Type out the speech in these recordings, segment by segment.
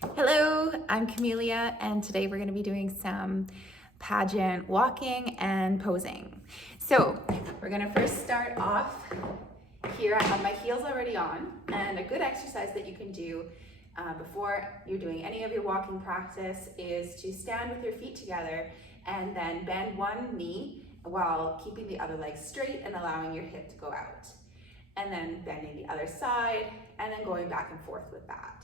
Hello, I'm Camelia, and today we're going to be doing some pageant walking and posing. So we're going to first start off here. I have my heels already on, and a good exercise that you can do before you're doing any of your walking practice is to stand with your feet together and then bend one knee while keeping the other leg straight and allowing your hip to go out. And then bending the other side and then going back and forth with that.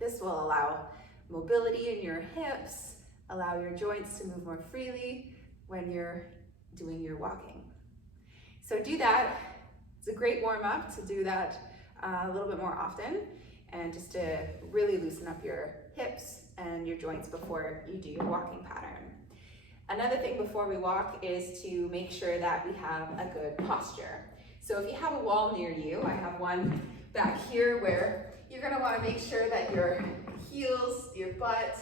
This will allow mobility in your hips, allow your joints to move more freely when you're doing your walking. So do that. It's a great warm-up to do that a little bit more often and just to really loosen up your hips and your joints before you do your walking pattern. Another thing before we walk is to make sure that we have a good posture. So if you have a wall near you, I have one back here where you're going to want to make sure that your heels, your butt,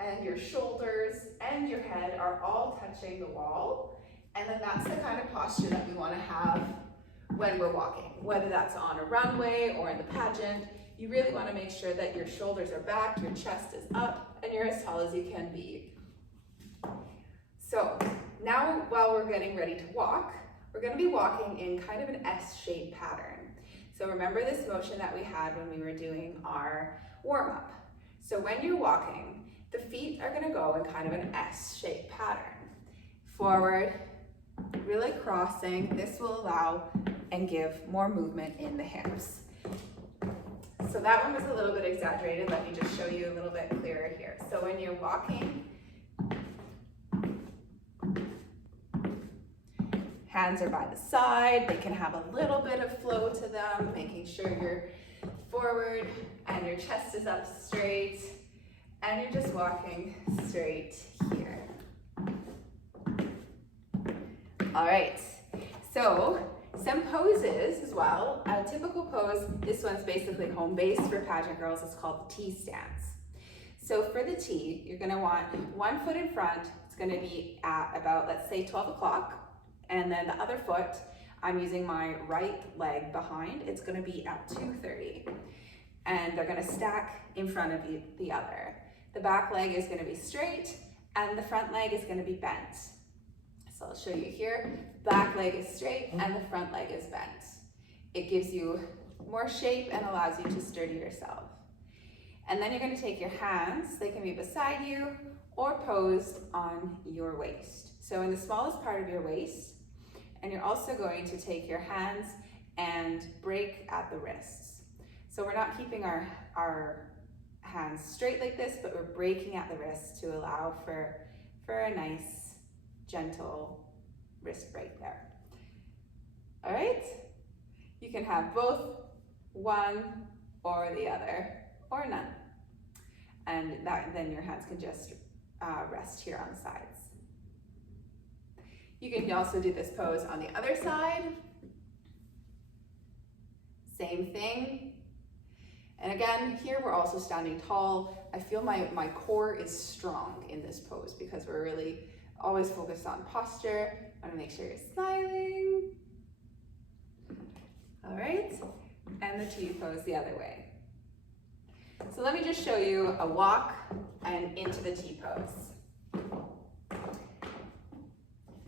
and your shoulders and your head are all touching the wall. And then that's the kind of posture that we want to have when we're walking. Whether that's on a runway or in the pageant, you really want to make sure that your shoulders are back, your chest is up, and you're as tall as you can be. So now while we're getting ready to walk, we're going to be walking in kind of an S-shaped pattern. So remember this motion that we had when we were doing our warm-up. So when you're walking, the feet are going to go in kind of an S-shaped pattern. Forward, really crossing. This will allow and give more movement in the hips. So that one was a little bit exaggerated. Let me just show you a little bit clearer here. So when you're walking, hands are by the side. They can have a little bit of flow to them, making sure you're forward and your chest is up straight and you're just walking straight here. All right, so some poses as well. A typical pose, this one's basically home base for pageant girls, it's called the T stance. So for the T, you're gonna want one foot in front. It's gonna be at about, let's say 12 o'clock. And then the other foot, I'm using my right leg behind. It's gonna be at 2:30. And they're gonna stack in front of the other. The back leg is gonna be straight and the front leg is gonna be bent. So I'll show you here. Back leg is straight and the front leg is bent. It gives you more shape and allows you to sturdy yourself. And then you're gonna take your hands, they can be beside you or posed on your waist. So in the smallest part of your waist, and you're also going to take your hands and break at the wrists. So we're not keeping our hands straight like this, but we're breaking at the wrists to allow for a nice, gentle wrist break there. All right? You can have both one or the other, or none. And then your hands can just rest here on the sides. You can also do this pose on the other side. Same thing. And again, here we're also standing tall. I feel my core is strong in this pose because we're really always focused on posture. I want to make sure you're smiling. All right, and the T pose the other way. So let me just show you a walk and into the T pose.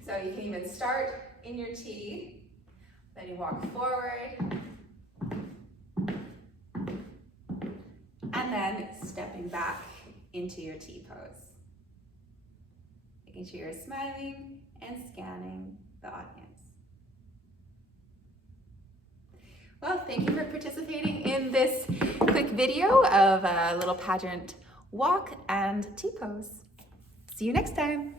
So you can even start in your T, then you walk forward, and then stepping back into your T pose. Making sure you're smiling and scanning the audience. Well, thank you for participating in this quick video of a little pageant walk and T pose. See you next time.